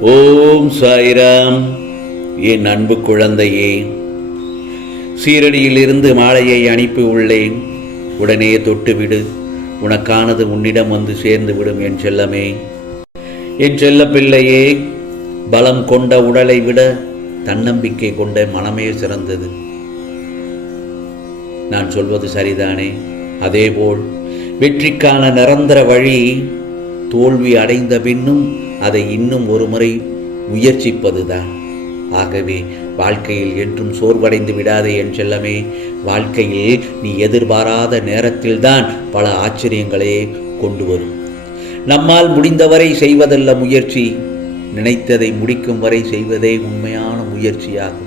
ஓம் சாய்ராம் என் அன்பு குழந்தையே. சீரடியிலிருந்து மாலையை அனுப்பி உள்ளேன். உடனே தொட்டுவிடு. உனக்கானது உன்னிடம் வந்து சேர்ந்து விடும் என் செல்லமே. என் செல்ல பிள்ளையே பலம் கொண்ட உடலை விட தன்னம்பிக்கை கொண்ட மனமே சிறந்தது. நான் சொல்வது சரிதானே? அதேபோல் வெற்றிக்கான நிரந்தர வழி தோல்வி அடைந்த பின்னும் அதை இன்னும் ஒரு முறை முயற்சிப்பதுதான். ஆகவே வாழ்க்கையில் என்றும் சோர்வடைந்து விடாதே என் செல்லமே வாழ்க்கையில் நீ எதிர்பாராத நேரத்தில்தான் பல ஆச்சரியங்களே கொண்டு வரும். நம்மால் முடிந்தவரை செய்வதல்ல முயற்சி நினைத்ததை முடிக்கும் வரை செய்வதே உண்மையான முயற்சியாகும்.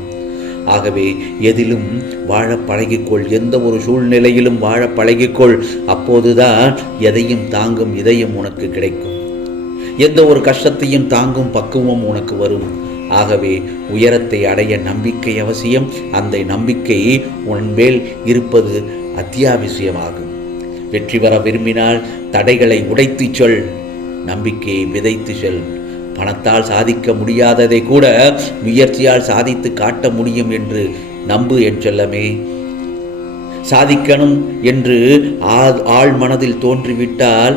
ஆகவே எதிலும் வாழ பழகிக்கொள் எந்த ஒரு சூழ்நிலையிலும் வாழ பழகிக்கொள் அப்போதுதான் எதையும் தாங்கும் இதயம் உனக்கு கிடைக்கும். எந்த ஒரு கஷ்டத்தையும் தாங்கும் பக்குவம் உனக்கு வரும். ஆகவே உயரத்தை அடைய நம்பிக்கை அவசியம். அந்த நம்பிக்கை உன் மேல் இருப்பது அத்தியாவசியமாகும். வெற்றி பெற விரும்பினால் தடைகளை உடைத்துச் சொல். நம்பிக்கையை விதைத்து செல். பணத்தால் சாதிக்க முடியாததை கூட முயற்சியால் சாதித்து காட்ட முடியும் என்று நம்பு என் செல்லமே. சாதிக்கணும் என்று ஆள் ஆழ் மனதில் தோன்றிவிட்டால்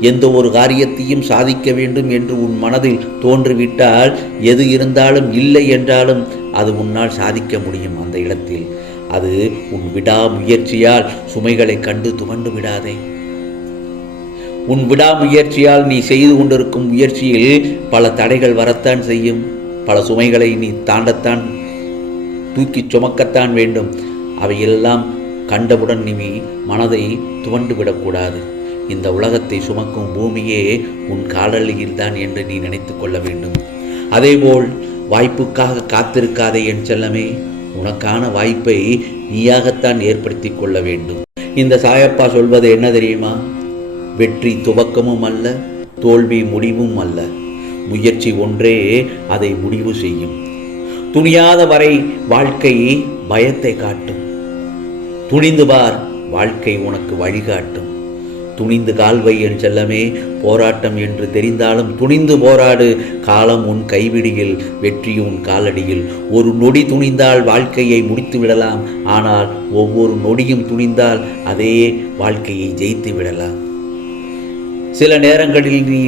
எந்த ஒரு காரியத்தையும் சாதிக்க வேண்டும் என்று உன் மனதில் தோன்றிவிட்டால் எது இருந்தாலும் இல்லை என்றாலும் அது உன்னால் சாதிக்க முடியும் அந்த இடத்தில். அது உன் விடாமுயற்சியால் சுமைகளை கண்டு துவண்டு விடாதே. உன் விடாமுயற்சியால் நீ செய்து கொண்டிருக்கும் முயற்சியில் பல தடைகள் வரத்தான் செய்யும். பல சுமைகளை நீ தாண்டத்தான் தூக்கி சுமக்கத்தான் வேண்டும். அவையெல்லாம் கண்டவுடன் நீ மனதை துவண்டு விடக்கூடாது. இந்த உலகத்தை சுமக்கும் பூமியே உன் காலடியில் தான் என்று நீ நினைத்து கொள்ள வேண்டும். அதேபோல் வாய்ப்புக்காக காத்திருக்காதே என் செல்லமே உனக்கான வாய்ப்பை நீயாகத்தான் ஏற்படுத்தி கொள்ள வேண்டும். இந்த சாயப்பா சொல்வது என்ன தெரியுமா? வெற்றி துவக்கமும் அல்ல தோல்வி முடிவும் அல்ல. முயற்சி ஒன்றே அதை முடிவு செய்யும். துணியாத வரை வாழ்க்கை பயத்தை காட்டும். துணிந்து பார் வாழ்க்கை உனக்கு வழிகாட்டும். துணிந்து கால்வை என் செல்லமே போராட்டம் என்று தெரிந்தாலும் துணிந்து போராடு. காலம் உன் கைவிடியில் வெற்றி உன் காலடியில். ஒரு நொடி துணிந்தால் வாழ்க்கையை முடித்து விடலாம். ஆனால் ஒவ்வொரு நொடியும் துணிந்தால் அதே வாழ்க்கையை ஜெயித்து விடலாம். சில நேரங்களில் நீ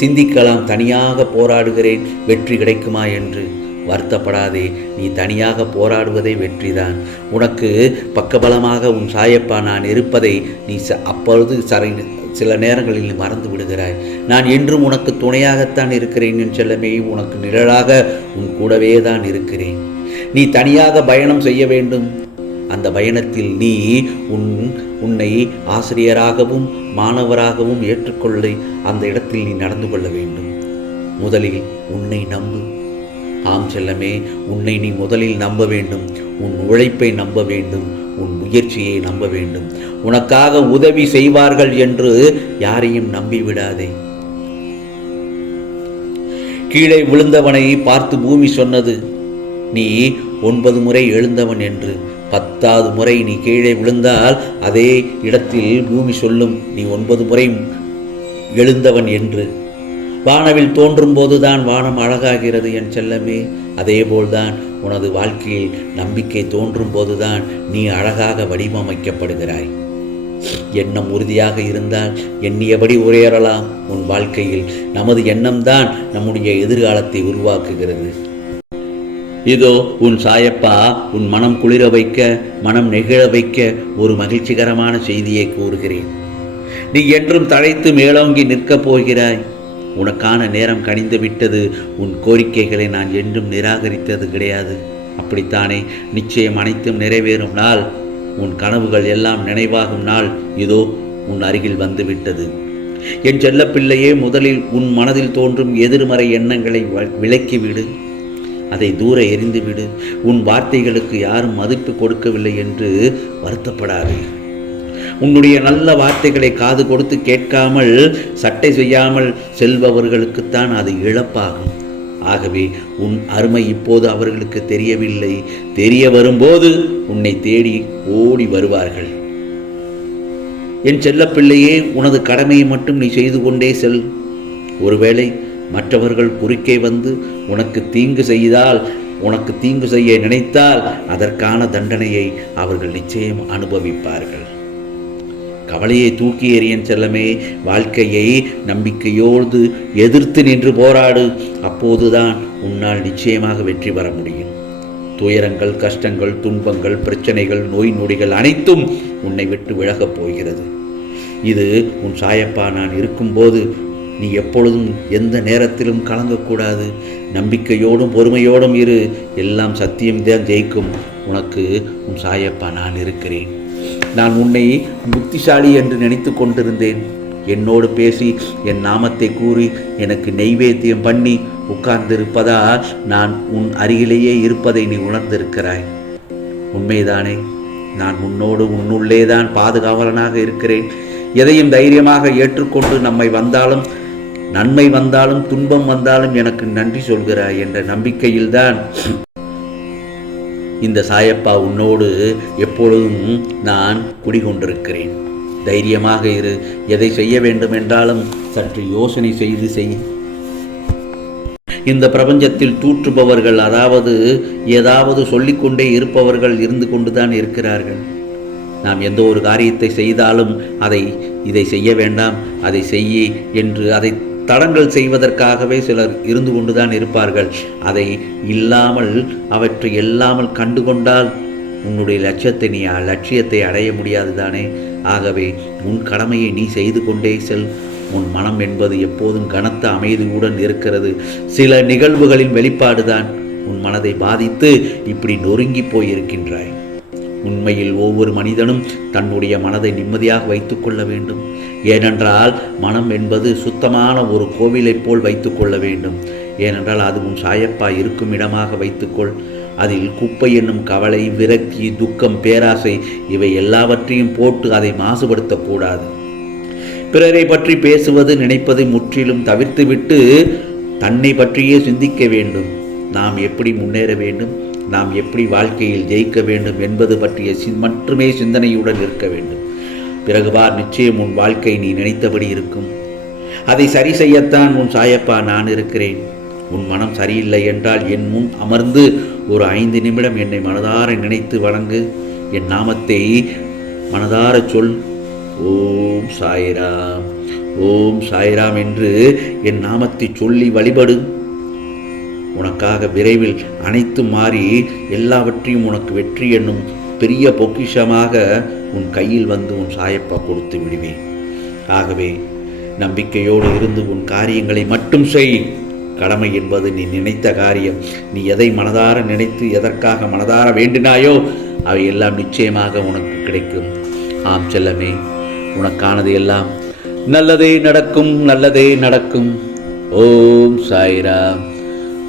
சிந்திக்கலாம் தனியாக போராடுகிறேன் வெற்றி கிடைக்குமா என்று. வருத்தப்படாதே நீ தனியாக போராடுவதே வெற்றிதான். உனக்கு பக்கபலமாக உன் சாயப்பா நான் இருப்பதை நீ ச அப்பொழுது சரை சில நேரங்களில் மறந்து விடுகிறாய். நான் என்றும் உனக்கு துணையாகத்தான் இருக்கிறேன் என் செல்லமே உனக்கு நிழலாக உன் கூடவே தான் இருக்கிறேன். நீ தனியாக பயணம் செய்ய வேண்டும். அந்த பயணத்தில் நீ உன் உன்னை ஆசிரியராகவும் மாணவராகவும் ஏற்றுக்கொள்ள. அந்த இடத்தில் நீ நடந்து கொள்ள வேண்டும். முதலில் உன்னை நம்பு. ஆம் செல்லமே உன்னை நீ முதலில் நம்ப வேண்டும். உன் உழைப்பை நம்ப வேண்டும். உன் முயற்சியை நம்ப வேண்டும். உனக்காக உதவி செய்வார்கள் என்று யாரையும் நம்பிவிடாதே. கீழே விழுந்தவனை பார்த்து பூமி சொன்னது நீ ஒன்பது முறை எழுந்தவன் என்று. பத்தாவது முறை நீ கீழே விழுந்தால் அதே இடத்தில் பூமி சொல்லும் நீ ஒன்பது முறை எழுந்தவன் என்று. வானவில் தோன்றும் போதுதான் வானம் அழகாகிறது என் செல்லமே. அதேபோல்தான் உனது வாழ்க்கையில் நம்பிக்கை தோன்றும் போதுதான் நீ அழகாக வடிவமைக்கப்படுகிறாய். எண்ணம் உறுதியாக இருந்தால் எண்ணியபடி உரையறலாம் உன் வாழ்க்கையில் நமது எண்ணம்தான் நம்முடைய எதிர்காலத்தை உருவாக்குகிறது. இதோ உன் சாயப்பா உன் மனம் குளிர வைக்க மனம் நெகிழ வைக்க ஒரு மகிழ்ச்சிகரமான செய்தியை கூறுகிறேன். நீ என்றும் தழைத்து மேலோங்கி நிற்கப் போகிறாய். உனக்கான நேரம் கனிந்து விட்டது. உன் கோரிக்கைகளை நான் என்றும் நிராகரித்தது கிடையாது. அப்படித்தானே? நிச்சயம் அனைத்தும் நிறைவேறும் நாள். உன் கனவுகள் எல்லாம் நினைவாகும் நாள். இதோ உன் அருகில் வந்துவிட்டது. என் செல்லப்பிள்ளையே முதலில் உன் மனதில் தோன்றும் எதிர்மறை எண்ணங்களை வ- விலக்கிவிடு. அதை தூர எறிந்துவிடு. உன் வார்த்தைகளுக்கு யாரும் மதிப்பு கொடுக்கவில்லை என்று வருத்தப்படாதே. உன்னுடைய நல்ல வார்த்தைகளை காது கொடுத்து கேட்காமல் சட்டை செய்யாமல் செல்பவர்களுக்குத்தான் அது இழப்பாகும். ஆகவே உன் அருமை இப்போது அவர்களுக்கு தெரியவில்லை. தெரிய வரும்போது உன்னை தேடி ஓடி வருவார்கள். என் செல்லப்பிள்ளையே உனது கடமையை மட்டும் நீ செய்து கொண்டே செல். ஒருவேளை மற்றவர்கள் குறுக்கே வந்து உனக்கு தீங்கு செய்தால் உனக்கு தீங்கு செய்ய நினைத்தால் அதற்கான தண்டனையை அவர்கள் நிச்சயம் அனுபவிப்பார்கள். கவலையை தூக்கி எறியன் செல்லமே வாழ்க்கையை நம்பிக்கையோடு எதிர்த்து நின்று போராடு. அப்போதுதான் உன்னால் நிச்சயமாக வெற்றி பெற முடியும். துயரங்கள் கஷ்டங்கள் துன்பங்கள் பிரச்சனைகள் நோய் நொடிகள் அனைத்தும் உன்னை விட்டு விலகப் போகிறது. இது உன் சாயப்பா நான் இருக்கும்போது நீ எப்பொழுதும் எந்த நேரத்திலும் கலங்கக்கூடாது. நம்பிக்கையோடும் பொறுமையோடும் இரு. எல்லாம் சத்தியம்தான் ஜெயிக்கும். உனக்கு உன் சாயப்பா நான் இருக்கிறேன். நான் உன்னை புத்திசாலி என்று நினைத்து கொண்டிருந்தேன். என்னோடு பேசி என் நாமத்தை கூறி எனக்கு நெய்வேத்தியம் பண்ணி உட்கார்ந்திருப்பதால் நான் உன் அருகிலேயே இருப்பதை நீ உணர்ந்திருக்கிறாய். உண்மைதானே நான் உன்னோடு உன்னுள்ளே தான் பாதுகாவலனாக இருக்கிறேன். எதையும் தைரியமாக ஏற்றுக்கொண்டு நம்மை வந்தாலும் நன்மை வந்தாலும் துன்பம் வந்தாலும் எனக்கு நன்றி சொல்கிறாய் என்ற நம்பிக்கையில்தான் இந்த சாயப்பா உன்னோடு எப்பொழுதும் நான் குடிகொண்டிருக்கிறேன். தைரியமாக இரு. எதை செய்ய வேண்டும் என்றாலும் சற்று யோசனை செய்து செய். இந்த பிரபஞ்சத்தில் தூற்றுபவர்கள் அதாவது ஏதாவது சொல்லிக்கொண்டே இருப்பவர்கள் இருந்து கொண்டுதான் இருக்கிறார்கள். நாம் எந்த ஒரு காரியத்தை செய்தாலும் அதை இதை செய்ய வேண்டாம். அதை செய்ய என்று அதை தடங்கள் செய்வதற்காகவே சிலர் இருந்து கொண்டுதான் இருப்பார்கள். அதை இல்லாமல் அவற்றை இல்லாமல் கண்டுகொண்டால் உன்னுடைய லட்சியத்தை நீ லட்சியத்தை அடைய முடியாது தானே. ஆகவே உன் கடமையை நீ செய்து கொண்டே செல். உன் மனம் என்பது எப்போதும் கனத்த அமைதியுடன் இருக்கிறது. சில நிகழ்வுகளின் வெளிப்பாடுதான் உன் மனதை பாதித்து இப்படி நொறுங்கி போயிருக்கின்றாய். உண்மையில் ஒவ்வொரு மனிதனும் தன்னுடைய மனதை நிம்மதியாக வைத்துக்கொள்ள வேண்டும். ஏனென்றால் மனம் என்பது சுத்தமான ஒரு கோவிலைப் போல் வைத்துக்கொள்ள வேண்டும். ஏனென்றால் அது உன் சாயப்பா இருக்கும் இடமாக வைத்துக்கொள் அதில் குப்பை என்னும் கவலை விரக்தி துக்கம் பேராசை இவை எல்லாவற்றையும் போட்டு அதை மாசுபடுத்தக்கூடாது பிறரை பற்றி பேசுவது நினைப்பதை முற்றிலும் தவிர்த்துவிட்டு தன்னை பற்றியே சிந்திக்க வேண்டும். நாம் எப்படி முன்னேற வேண்டும்? நாம் எப்படி வாழ்க்கையில் ஜெயிக்க வேண்டும் என்பது பற்றிய சி மட்டுமே சிந்தனையுடன் இருக்க வேண்டும். பிறகுபார் நிச்சயம் உன் வாழ்க்கை நீ நினைத்தபடி இருக்கும். அதை சரி செய்யத்தான் உன் சாயப்பா நான் இருக்கிறேன். உன் மனம் சரியில்லை என்றால் என் முன் அமர்ந்து ஒரு ஐந்து நிமிடம் என்னை மனதார நினைத்து வணங்கு. என் நாமத்தை மனதார சொல். ஓம் சாய்ராம். ஓம் சாய்ராம் என்று என் நாமத்தை சொல்லி வழிபடு. உனக்காக விரைவில் அனைத்தும் மாறி எல்லாவற்றையும் உனக்கு வெற்றி என்னும் பெரிய பொக்கிஷமாக உன் கையில் வந்து உன் சாயப்பா கொடுத்து விடுவேன். ஆகவே நம்பிக்கையோடு இருந்து உன் காரியங்களை மட்டும் செய். கடமை என்பது நீ நினைத்த காரியம். நீ எதை மனதார நினைத்து எதற்காக மனதார வேண்டினாயோ அவை எல்லாம் நிச்சயமாக உனக்கு கிடைக்கும். ஆம் செல்லமே உனக்கானது எல்லாம் நல்லதே நடக்கும் நல்லதே நடக்கும். ஓம் சாய்ராம்.